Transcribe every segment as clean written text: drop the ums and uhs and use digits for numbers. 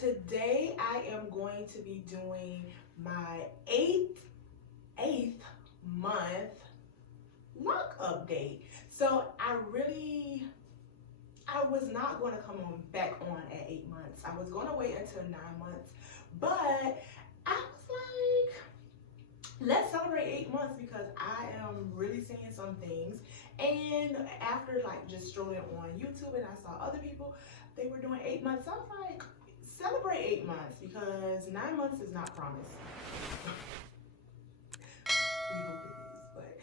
today I am going to be doing my eighth month lock update. So I was not going to come back on at 8 months. I was going to wait until 9 months, but I was like, let's celebrate 8 months because I am really seeing some things. And after like just strolling on YouTube and I saw other people, they were doing 8 months. I was like, celebrate 8 months because 9 months is not promised. We hope it is, but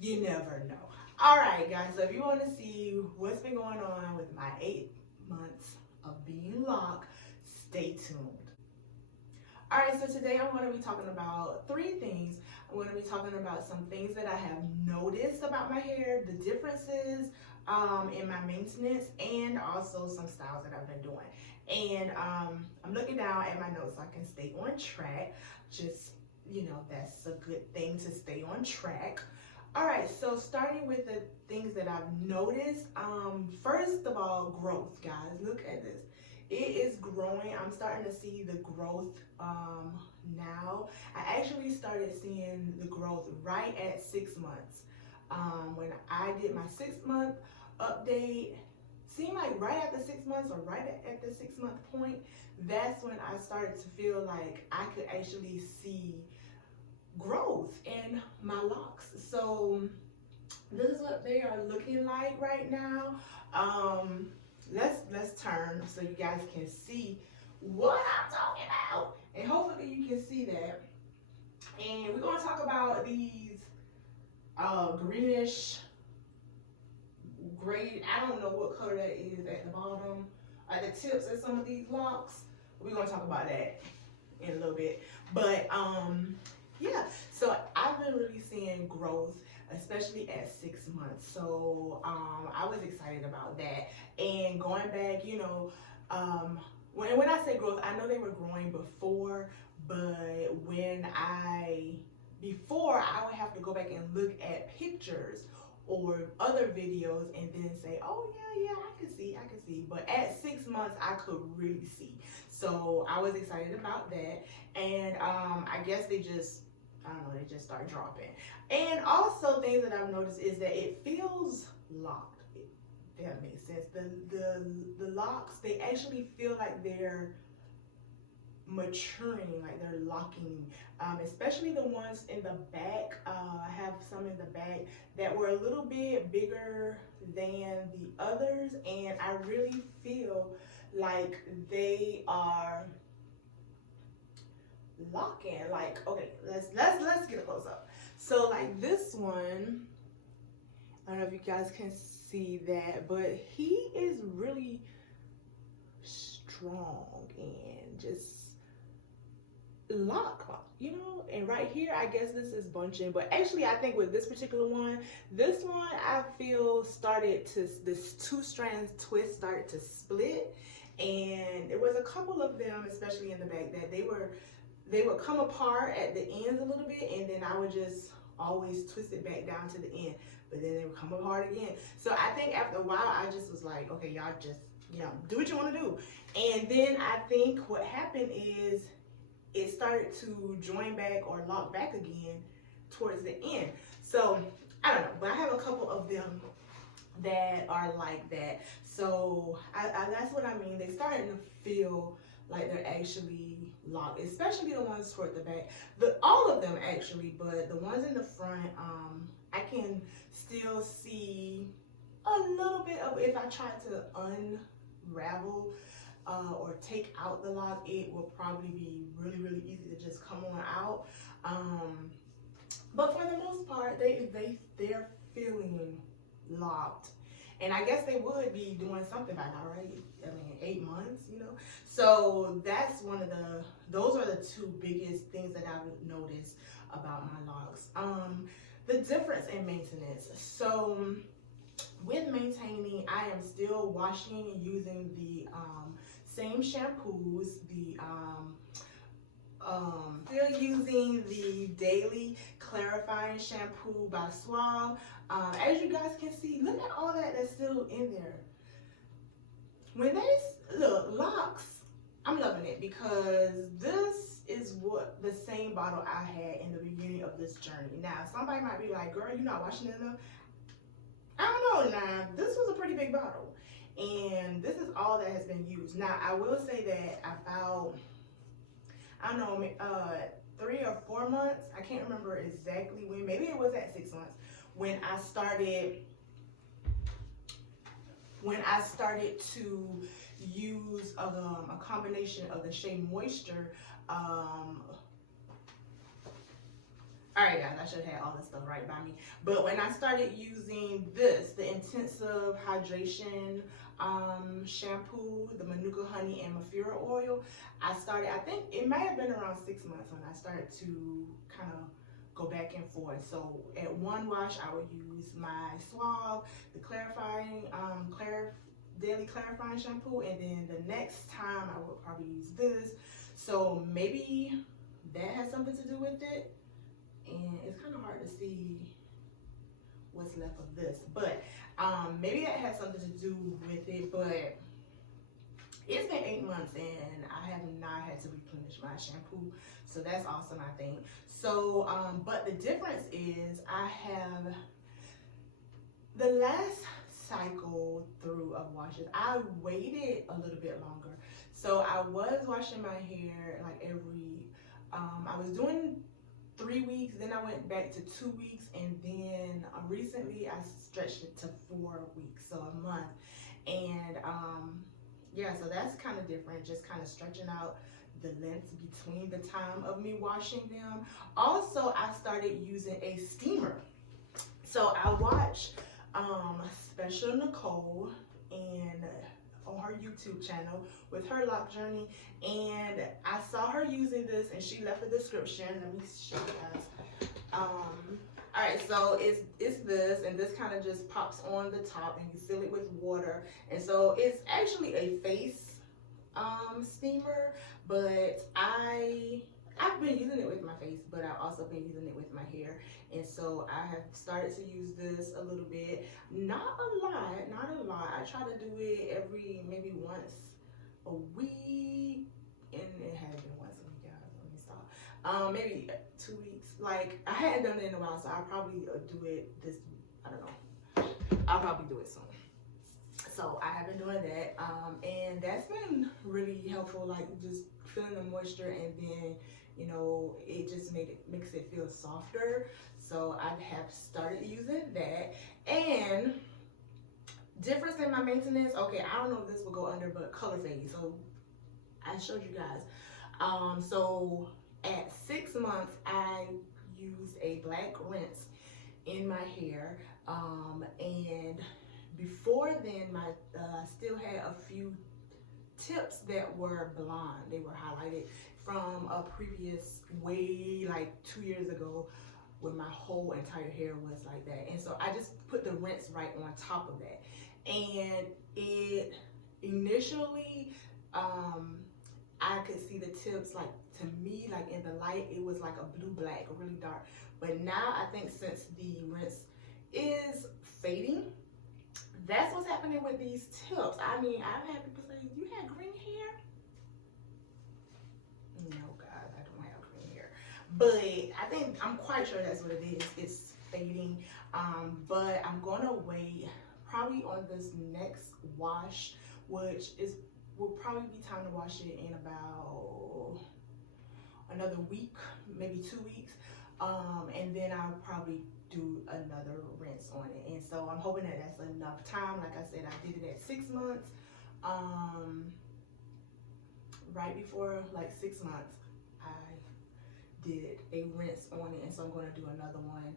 you never know. All right, guys, so if you want to see what's been going on with my 8 months of being locked, stay tuned. All right, so today I'm going to be talking about 3 things. I'm going to be talking about some things that I have noticed about my hair, the differences in my maintenance, and also some styles that I've been doing. And I'm looking down at my notes so I can stay on track. Just, you know, that's a good thing to stay on track. All right, so starting with the things that I've noticed. First of all, growth, guys. Look at this. It is growing. I'm starting to see the growth now. I actually started seeing the growth right at 6 months. When I did my 6-month update, seemed like right at the 6 months or right at the 6-month point, that's when I started to feel like I could actually see growth in my locks. So this is what they are looking like right now. Let's turn so you guys can see what I'm talking about, and hopefully you can see that. And we're gonna talk about these greenish gray, I don't know what color that is at the bottom, at the tips of some of these locks. We're gonna talk about that in a little bit. But yeah, so I've been really seeing growth, especially at 6 months. So I was excited about that. And going back, you know, when I say growth, I know they were growing before, but before I would have to go back and look at pictures or other videos and then say, oh yeah, I can see. But at 6 months, I could really see. So I was excited about that. And I guess they just start dropping. And also things that I've noticed is that it feels locked. If that makes sense. The locks, they actually feel like they're maturing, like they're locking, especially the ones in the back. I have some in the back that were a little bit bigger than the others, and I really feel like they are locking. Like, okay, let's get a close up. So like this one, I don't know if you guys can see that, but he is really strong and just lock, you know. And right here, I guess this is bunching, but actually I think with this particular one, I feel this 2 strands twist started to split, and there was a couple of them, especially in the back, that they would come apart at the ends a little bit, and then I would just always twist it back down to the end, but then they would come apart again. So I think after a while, I just was like, okay, y'all just, you know, do what you want to do. And then I think what happened is it started to join back or lock back again towards the end. So I don't know, but I have a couple of them that are like that. So that's what I mean. They starting to feel like they're actually locked, especially the ones toward the back. All of them actually, but the ones in the front, I can still see a little bit of, if I try to unravel or take out the lock, it will probably be really easy to just come on out. But for the most part, they're feeling locked. And I guess they would be doing something by now, right? I mean, 8 months, you know? So that's those are the 2 biggest things that I've noticed about my locks. The difference in maintenance. So with maintaining, I am still washing and using the same shampoos, still using the daily clarifying shampoo by Suave. As you guys can see, look at all that's still in there. When they look locks, I'm I'm loving it because this is what the same bottle I had in the beginning of this journey. Now, somebody might be like, girl, you're not washing it enough. I don't know. Now, this was a pretty big bottle, and this is all that has been used. Now, I will say that about, I don't know, 3 or 4 months, I can't remember exactly when, maybe it was at 6 months, when I started to use a combination of the Shea Moisture. All right, guys, I should have had all this stuff right by me. But when I started using this, the Intensive Hydration shampoo, the Manuka Honey and Mafira oil, I think it might have been around 6 months when I started to kind of go back and forth. So at one wash, I would use my Suave, the Daily Clarifying shampoo, and then the next time I would probably use this. So maybe that has something to do with it. And it's kind of hard to see what's left of this, but maybe that has something to do with it. But it's been 8 months and I have not had to replenish my shampoo, so that's awesome, I think. So but the difference is I have the last cycle through of washes, I waited a little bit longer. So I was washing my hair like every I was doing 3 weeks, then I went back to 2 weeks, and then recently I stretched it to 4 weeks, so a month. And yeah, so that's kind of different, just kind of stretching out the length between the time of me washing them. Also, I started using a steamer. So I watched Special Nicole and on her YouTube channel with her lock journey, and I saw her using this, and she left a description. Let me show you guys. All right, so it's this, and this kind of just pops on the top, and you fill it with water, and so it's actually a face steamer, but I've been using it with my face, but I've also been using it with my hair. And so I have started to use this a little bit, not a lot. I try to do it every, maybe once a week, and it has been once a week, guys. Let me stop. Maybe 2 weeks. Like, I hadn't done it in a while, so I'll probably do it this, I don't know. I'll probably do it soon. So I have been doing that, and that's been really helpful, like just feeling the moisture, and then, you know, it just makes it feel softer. So I have started using that. And difference in my maintenance, okay, I don't know if this will go under, but color fade. So I showed you guys. So at 6 months, I used a black rinse in my hair, and before then, my still had a few tips that were blonde. They were highlighted from a previous way, like 2 years ago, when my whole entire hair was like that. And so I just put the rinse right on top of that. And it initially, I could see the tips, like, to me, like in the light, it was like a blue-black, really dark. But now I think since the rinse is fading, that's what's happening with these tips. I mean, I've had people say, you had green hair? No, guys, I don't have green hair. But I'm quite sure that's what it is. It's fading. But I'm gonna wait probably on this next wash, which will probably be time to wash it in about another week, maybe 2 weeks. And then I'll probably do another rinse on it. And so I'm hoping that that's enough time. Like I said, I did it at 6 months. Right before like 6 months, I did a rinse on it, and so I'm going to do another one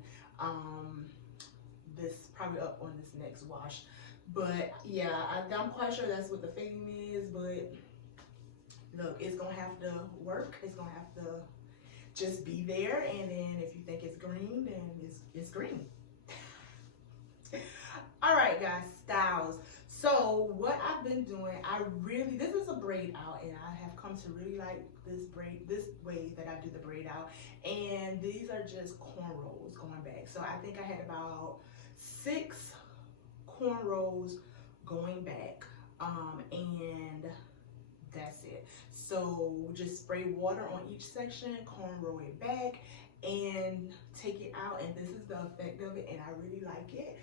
this probably up on this next wash. But yeah, I'm quite sure that's what the fading is. But look, it's gonna have to work. It's gonna have to just be there, and then if you think it's green, then it's green. All right, guys, styles. So what I've been doing, this is a braid out, and I have come to really like this way that I do the braid out. And these are just cornrows going back. So I think I had about 6 cornrows going back, and that's it. So just spray water on each section, cornrow it back, and take it out, and this is the effect of it, and I really like it.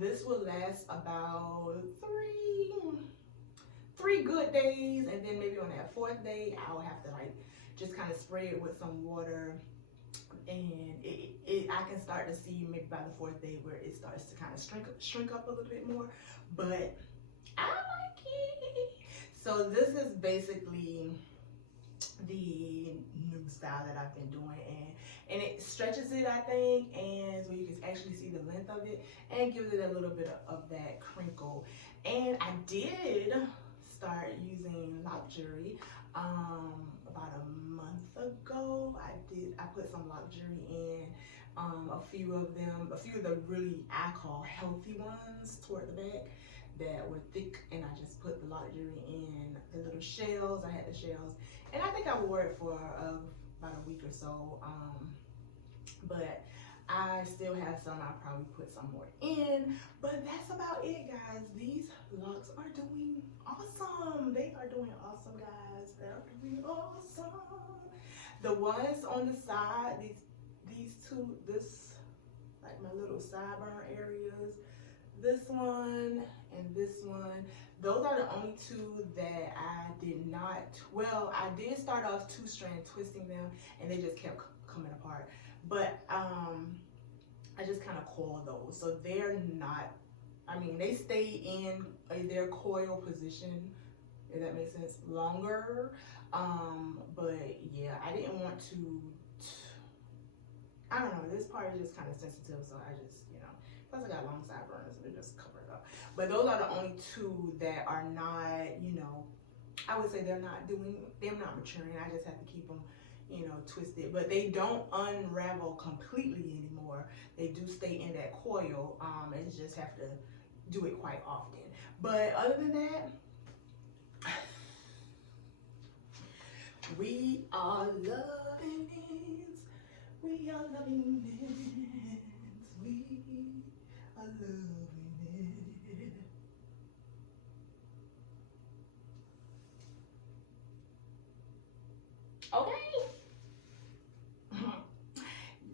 This will last about three good days, and then maybe on that fourth day I'll have to like just kind of spray it with some water, and I can start to see maybe by the fourth day where it starts to kind of shrink up a little bit more, but I like it. So this is basically the new style that I've been doing, and it stretches it, I think, and so you can actually see the length of it, and gives it a little bit of that crinkle. And I did start using lock jewelry about a month ago. I put some lock jewelry in, a few of the really, I call healthy ones, toward the back that were thick, and I just put the lock jewelry in the little shells. I had the shells, and I think I wore it for about a week or so, but I still have some. I'll probably put some more in, but that's about it, guys. These locks are doing awesome. They are doing awesome, guys. They're doing awesome. The ones on the side, these two, this, like my little sideburn areas, this one and this one, those are the only two that I did not, well, I did start off 2-strand twisting them, and they just kept coming apart, but I just kind of coiled those, so they're not, I mean, they stay in their coil position, if that makes sense, longer, but yeah, I didn't want to, I don't know, this part is just kind of sensitive, so I just, you know, plus I got long sideburns, so they just cover it up. But those are the only two that are not, you know, I would say they're not maturing. I just have to keep them, you know, twisted. But they don't unravel completely anymore. They do stay in that coil. And you just have to do it quite often. But other than that, we are loving it. We are loving it. We are loving it. Okay.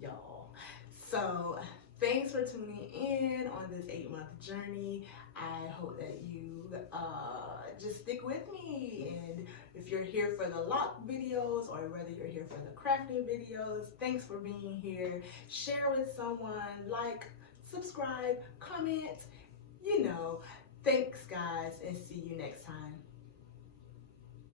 Y'all. So thanks for tuning in on this 8-month journey. I hope that you just stick with me, and if you're here for the lock videos or whether you're here for the crafting videos, thanks for being here. Share with someone, like, subscribe, comment, you know. Thanks, guys, and see you next time.